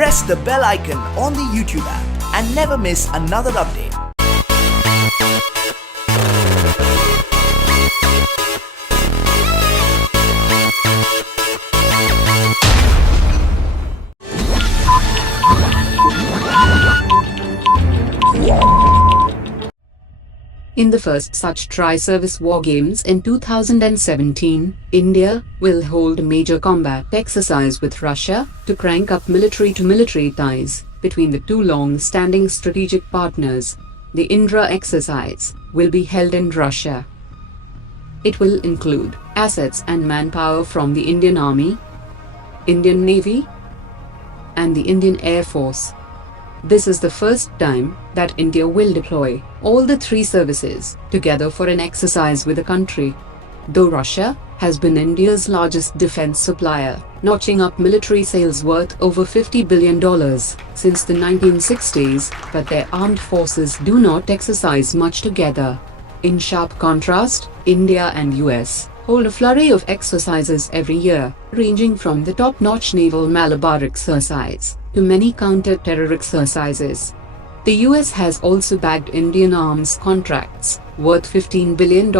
press the bell icon on the YouTube app and never miss another update. In the first such tri-service war games in 2017, India will hold a major combat exercise with Russia to crank up military-to-military ties between the two long-standing strategic partners. The Indra exercise will be held in Russia. It will include assets and manpower from the Indian Army, Indian Navy, and the Indian Air Force. This is the first time that India will deploy all the three services together for an exercise with the country. Though Russia has been India's largest defense supplier, notching up military sales worth over $50 billion since the 1960s, but their armed forces do not exercise much together. In sharp contrast, India and US hold a flurry of exercises every year, ranging from the top-notch naval Malabar exercise to many counter-terror exercises. The US has also bagged Indian arms contracts worth $15 billion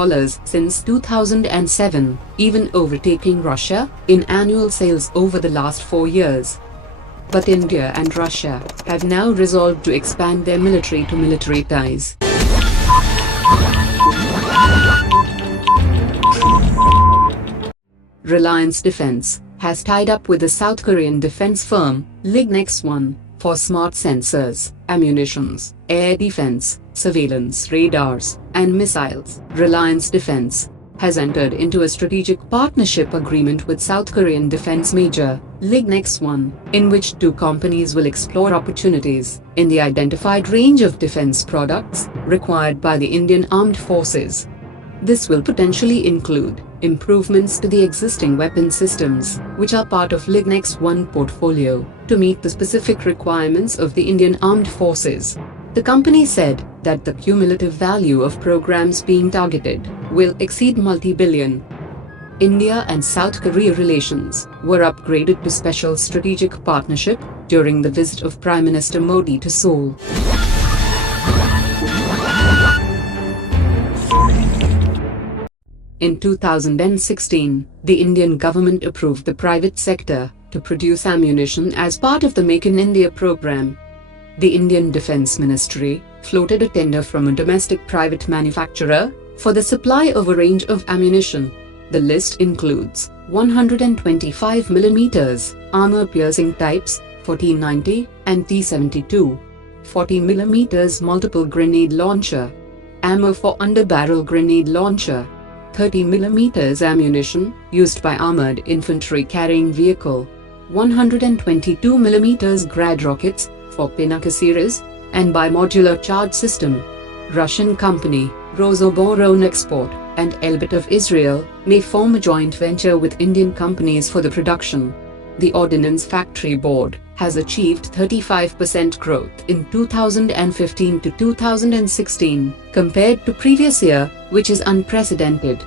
since 2007, even overtaking Russia in annual sales over the last 4 years. But India and Russia have now resolved to expand their military-to-military ties. Reliance Defense has tied up with the South Korean defense firm LIG Nx1 for smart sensors, ammunitions, air defense, surveillance radars, and missiles. Reliance Defense has entered into a strategic partnership agreement with South Korean defense major LIG Nx1, in which two companies will explore opportunities in the identified range of defense products required by the Indian Armed Forces. This will potentially include improvements to the existing weapon systems, which are part of LIG Nx1 portfolio, to meet the specific requirements of the Indian Armed Forces. The company said that the cumulative value of programs being targeted will exceed multi-billion. India and South Korea relations were upgraded to special strategic partnership during the visit of Prime Minister Modi to Seoul. In 2016, the Indian government approved the private sector to produce ammunition as part of the Make in India program. The Indian Defence Ministry floated a tender from a domestic private manufacturer for the supply of a range of ammunition. The list includes 125mm armor-piercing types 1490 and T-72, 40mm multiple grenade launcher, ammo for underbarrel grenade launcher, 30mm ammunition used by armored infantry carrying vehicle, 122mm Grad rockets for Pinaka series, and bimodular charge system. Russian company Rosoboronexport and Elbit of Israel may form a joint venture with Indian companies for the production. The Ordnance Factory Board has achieved 35% growth in 2015 to 2016 compared to previous year, which is unprecedented.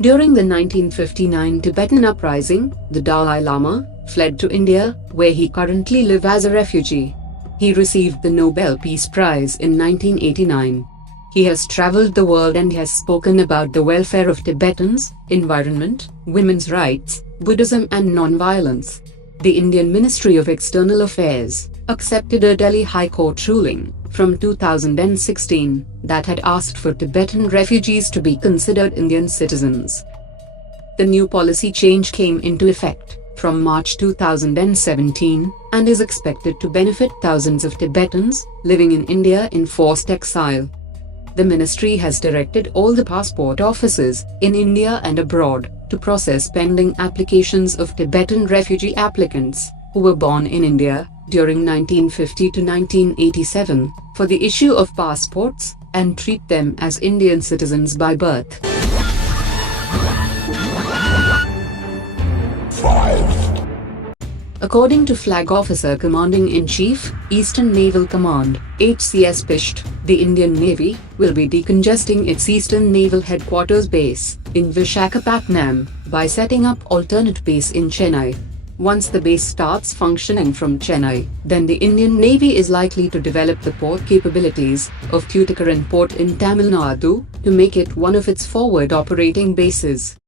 During the 1959 Tibetan uprising, the Dalai Lama fled to India, where he currently lives as a refugee. He received the Nobel Peace Prize in 1989. He has traveled the world and has spoken about the welfare of Tibetans, environment, women's rights, Buddhism and non-violence. The Indian Ministry of External Affairs accepted a Delhi High Court ruling from 2016 that had asked for Tibetan refugees to be considered Indian citizens. The new policy change came into effect from March 2017 and is expected to benefit thousands of Tibetans living in India in forced exile. The ministry has directed all the passport offices in India and abroad to process pending applications of Tibetan refugee applicants who were born in India during 1950 to 1987 for the issue of passports and treat them as Indian citizens by birth. 5. According to Flag Officer Commanding-in-Chief, Eastern Naval Command, HCS Pisht, the Indian Navy will be decongesting its Eastern Naval Headquarters base in Visakhapatnam by setting up alternate base in Chennai. Once the base starts functioning from Chennai, then the Indian Navy is likely to develop the port capabilities of Tuticorin Port in Tamil Nadu to make it one of its forward operating bases.